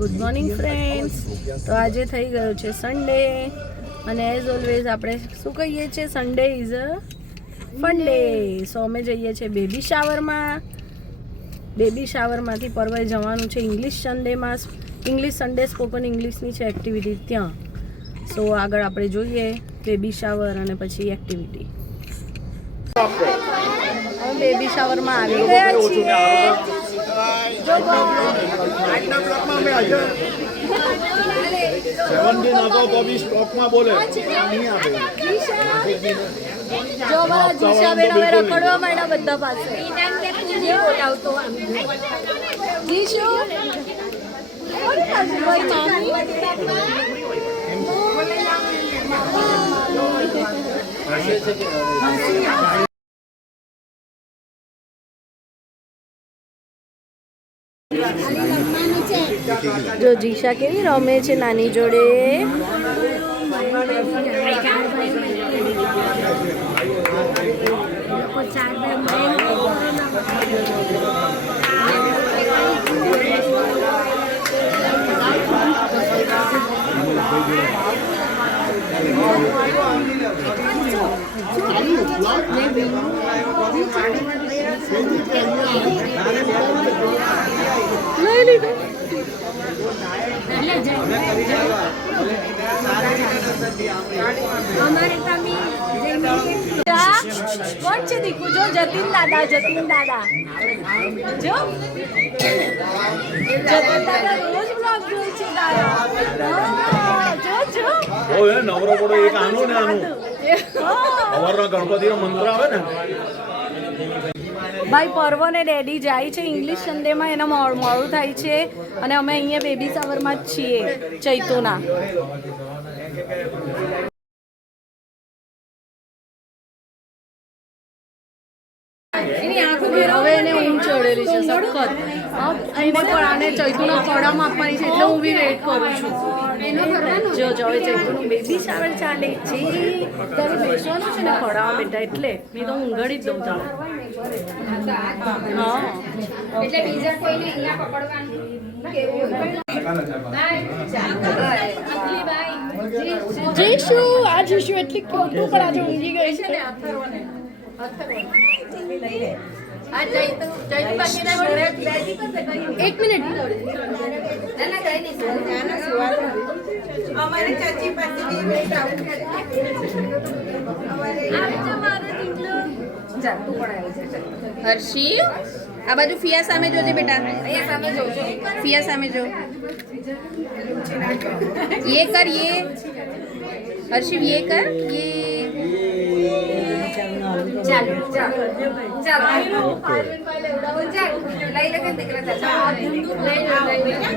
Good morning friends. તો આજે થઈ ગયો છે સન્ડે અને એઝ ઓલવેઝ આપણે શું કહીએ છીએ, Sunday is a fun day. So અમે જઈએ છીએ બેબી શાવરમાં. બેબી શાવરમાંથી પરવાઈ જવાનું છે ઇંગ્લિશ સન્ડેમાં. ઇંગ્લિશ સન્ડે સ્પોકન ઇંગ્લિશની છે એક્ટિવિટી ત્યાં. સો આગળ આપણે જોઈએ બેબી શાવર અને પછી એક્ટિવિટી. બેબી શાવરમાં આવી ગયા છીએ. જો આજના બ્લોકમાં અમે હાજર 17 હતો તો બી સ્ટોકમાં બોલે નહીં આવે. જો અમારા જીશા બેન હવે રખડવા માંડ્યા બધા પાસે. જીશુ જો જીશા કેવી રમે છે નાની જોડે. લઈ લીધો. કોણ છે દીકુ? જો જતીન દાદા, જતીન દાદા જો જતીન દાદા રોજ બ્લોગ જોઈ છે દાદા. જો જો ઓય નવરો પડો એક આનો ને આનો અવારનો ગણપતિનો મંત્ર આવે ને. ભાઈ પર્વ ને ડેડી જાય છે ઇંગ્લિશ સન્ડેમાં, એના મોડું થાય છે અને અમે અહીંયા બેબી શાવરમાં જ છીએ ચૈતુના. હવે એને ઊંઘ ચડેલી છે સખત. એને પણ આને ચૈતુના ખોડામાં આપવાની છે એટલે હું બી વેઇટ કરું છું. જો જો હવે ચૈતુનું બેબી શાવર ચાલે છે. તારે બેસવાનું છે ને ખોડામાં બેટા, એટલે મેં તો ઊંઘાડી જ દઉં તમે. હા એટલે બીજા કોઈને અહીંયા પકડવાનું જઈશું. આ જઈશું એટલે ખોટું પણ આજે ઊંઘી ગઈ છે. એક મિનિટ. હર્ષી આ બાજુ ફિયા સામે જોજે બેટા. ફિયા સામે જો. ये कर ये हर्षिव ये कर ये. ચાલો ચાલો ચાલો લઈ લે કે દીકરા ચાલો લઈ લે.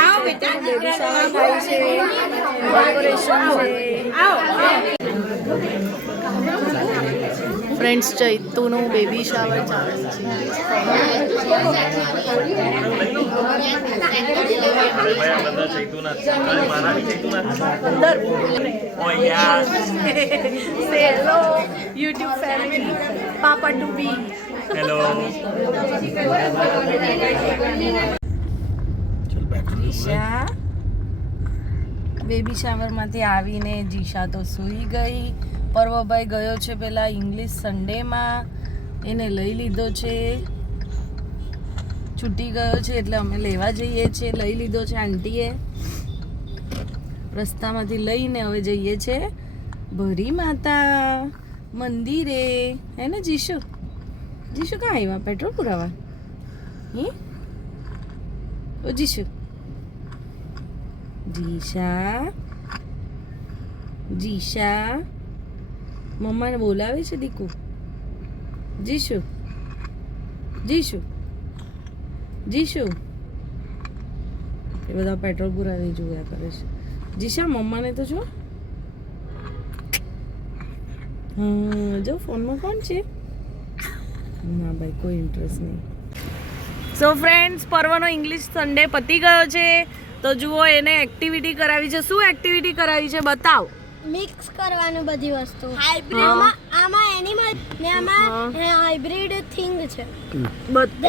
આવો બેટા બેબી શાવર થાય છે, ડેકોરેશન છે. ફ્રેન્ડ્સ ચૈતુનું બેબી શાવર ચાલે છે. અંદર હેલો યુટ્યુબ ફેમિલી, પાપા ટુ બી. હેલો જીશા બેબી શાવરમાંથી આવીને જીશા તો સૂઈ ગઈ. પર્વભાઈ ગયો છે પેલા ઇંગ્લિશ સન્ડેમાં, એને લઈ લીધો છે. છૂટી ગયો છે એટલે અમે લેવા જઈએ છીએ. લઈ લીધો છે આંટીએ રસ્તામાંથી લઈને. હવે જઈએ છે ભરી માતા મંદિરે, હે ને જીશુ? જીશુ ક્યાં આવ્યા? પેટ્રોલ પુરાવા? ઓ જીશુ, જીશા જીશા મમ્માને બોલાવે છે દીકુ. જીશુ જીશુ જીશુ એ બધા પેટ્રોલ પુરાવી જોયા કરે છે. જીશા મમ્માને તો જો. હા જો ફોનમાં કોણ છે? ના ભાઈ કોઈ ઇન્ટરેસ્ટ નહીં. સો ફ્રેન્ડ્સ પર્વનો ઇંગ્લિશ સન્ડે પતી ગયો છે. તો જુઓ એને એક્ટિવિટી કરાવી છે. શું એક્ટિવિટી કરાવી છે બતાવ. મિક્સ કરવાનું બધી વસ્તુ. આમાં એનિમલ ને આમાં હાઇબ્રિડ થિંગ છે.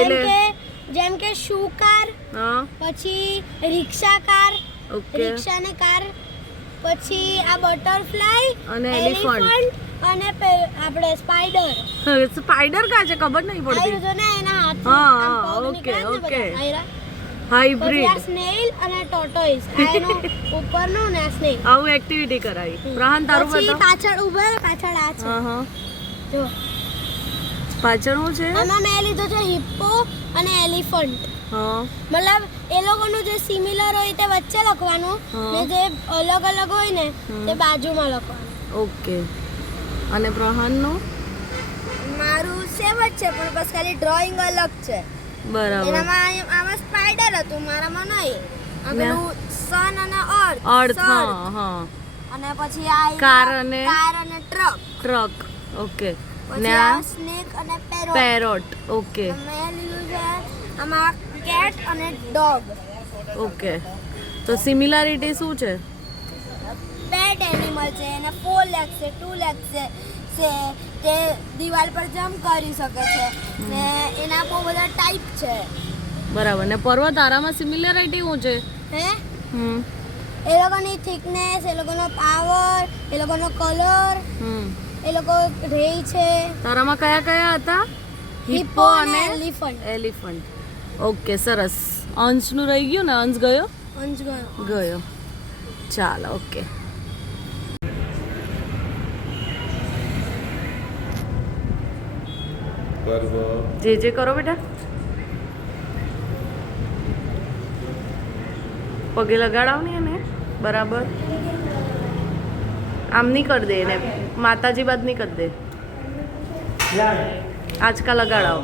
એટલે જેમ કે શૂ કાર, હા પછી રિક્ષા કાર, ઓકે રિક્ષા ને કાર, પછી આ બટરફ્લાય અને એલિફન્ટ અને આપણે સ્પાઈડર. સ્પાઈડર કા છે ખબર નહીં આયરો પડતી. જો ને એના હાથ હા, ઓકે, ઓકે. હાઇબ્રિડ સ્નેલ અને ટોર્ટોઇસ આ એનો ઉપરનું ને સ્નેલ. આવું એક્ટિવિટી કરાવી. પ્રહાન તારું પછી બતાવ. પાછળ ઉભા રહે, પાછળ આ છે હા હા જો. પાછળ શું છે? આમાં મેં લીધો છે હિપ્પો અને એલિફન્ટ. હા મતલબ એ લોકોનું જે સિમિલર હોય તે વચ્ચે લખવાનું હા. ને જે અલગ અલગ હોય ને તે બાજુમાં લખવાનું. ઓકે. અને પ્રહાનનું મારું સેમ જ છે પણ બસ ખાલી ડ્રોઈંગ અલગ છે. બરાબર. એનામાં આમાં સ્પાઈડર હતું, મારામાં નહીં. આ ને? પેલું સન અને અર્થ. અર્થ હા હા અને પછી આ કાર અને ટ્રક. Truck okay. પછી ને આ આ સ્નેક અને પેરોટ. પેરોટ ઓકે મેં લીધું છે આમાં કેટ અને ડોગ. ઓકે. તો સિમિલારિટી શું છે? પેટ એનિમલ છે એને 4 લેગ્સ છે, 2 લેગ્સ છે તે દિવાલ પર જમ્પ કરી શકે છે ને એના બહુ બધા ટાઈપ છે. બરાબર. ને પર્વતારામાં સિમિલારિટી શું છે? હે હમ એ લોકોની થિકનેસ, એ લોકોનો પાવર, એ લોકોનો કલર, હમ એ લોકો રેય છે. તારામાં કયા કયા હતા? હિપ્પો અને એલિફન્ટ. એલિફન્ટ. ઓકે સરસ. અંશનું રહી ગયું ને? અંશ ગયો? અંશ ગયો. ગયો. ચાલો ઓકે. જે કરો બેટા. પગે લગાડાવ ને એને બરાબર. આમ નહીં કરી દે એને, માતાજી બાદ નહીં કરી દે. આજકા લગાડાવ.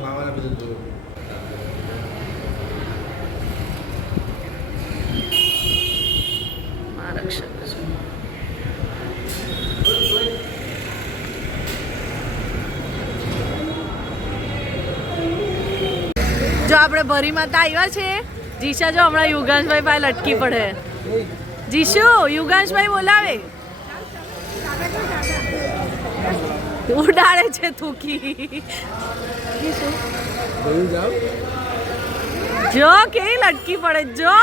જો આપણે ભરી માતા આવ્યા છે. જીશા જો હમણાં યુગાંશભાઈ પાસે લટકી પડે. જીશુ યુગાંશભાઈ બોલાવે. ઉડાડે છે થૂકી. જો કેવી લટકી પડે જો.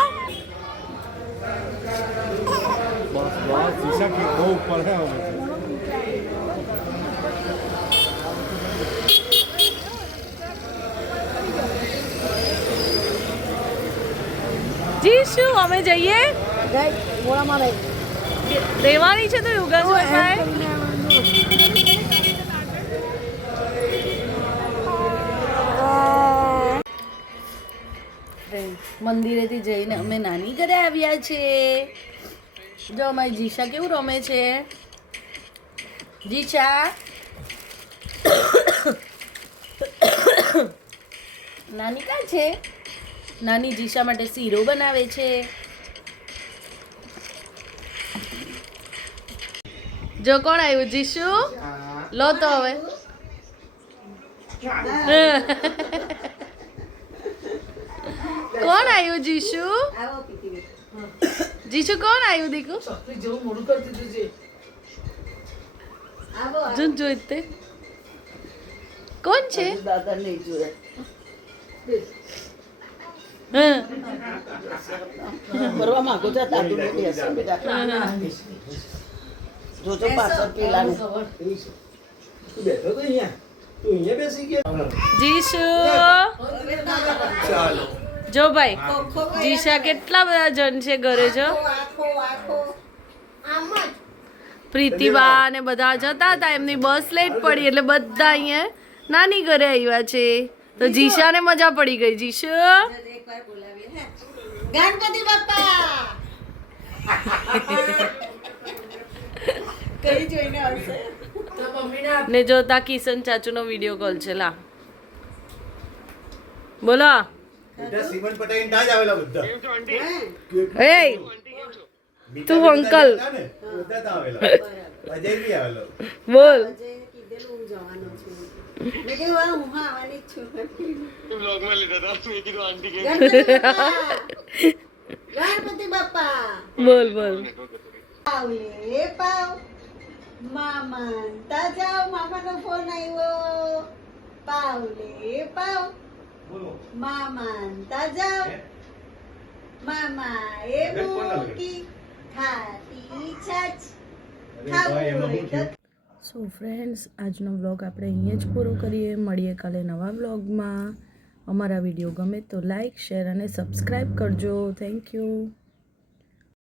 જીશુ અમે જઈએ. દેવાની છે તો યુગાંશભાઈ. મંદિરેથી જઈને અમે નાની ઘરે આવ્યા છે. જો અમારી જીશા કેવું રમે છે. જીશા નાની કાં છે? નાની જીશા માટે શીરો બનાવે છે. જો કોણ આવ્યું? જીશુ લો તો હવે. કોણ આવ્યું? જીશુ જીશુ કોણ આવ્યું? દીકુ જો જોઈ તે કોણ છે? કરવા માંગો છો તાતું નહીં બેસે બેટા જોજો પાછળ પેલાનું જીશુ જો ભાઈ જીશા કેટલા બધા જણ છે ઘરે. જો આમ જ પ્રીતિબા ને બધા જતા હતા, એમની બસ લેટ પડી એટલે બધા અહીંયા નાની ઘરે આવ્યા છે. તો જીશાને મજા પડી ગઈ. જીશુ ગણપતિ બાપા કઈ જોઈને આવશે ને જોતા કિશન ચાચુનો વિડીયો કોલ છે. લા બોલો. સિમન પટેલ ના જ આવેલા બધા. એ તું અંકલ બધા તા આવેલા. અજય બી આવેલો. બોલ. કીધેલું હું જવાનો છું. મેં કીધું હું આવવાની જ છું. ગણપતિ બાપા બોલ બોલ. પાવ લે પાવ મામા તા જાઓ, મામાનો ફોન આવ્યો. પાવલે પાવ. મામા તા જાઓ. મામા એ મૂકી ખાટી છાછ. ખાવું હોય તો સો ફ્રેન્ડ્સ, આજનો વ્લોગ આપણે અહીંયા જ પૂરો કરીએ. મળીએ કાલે નવા વ્લોગમાં. અમારા વિડીયો ગમે તો લાઈક, શેર અને સબસ્ક્રાઈબ કરજો. Thank you.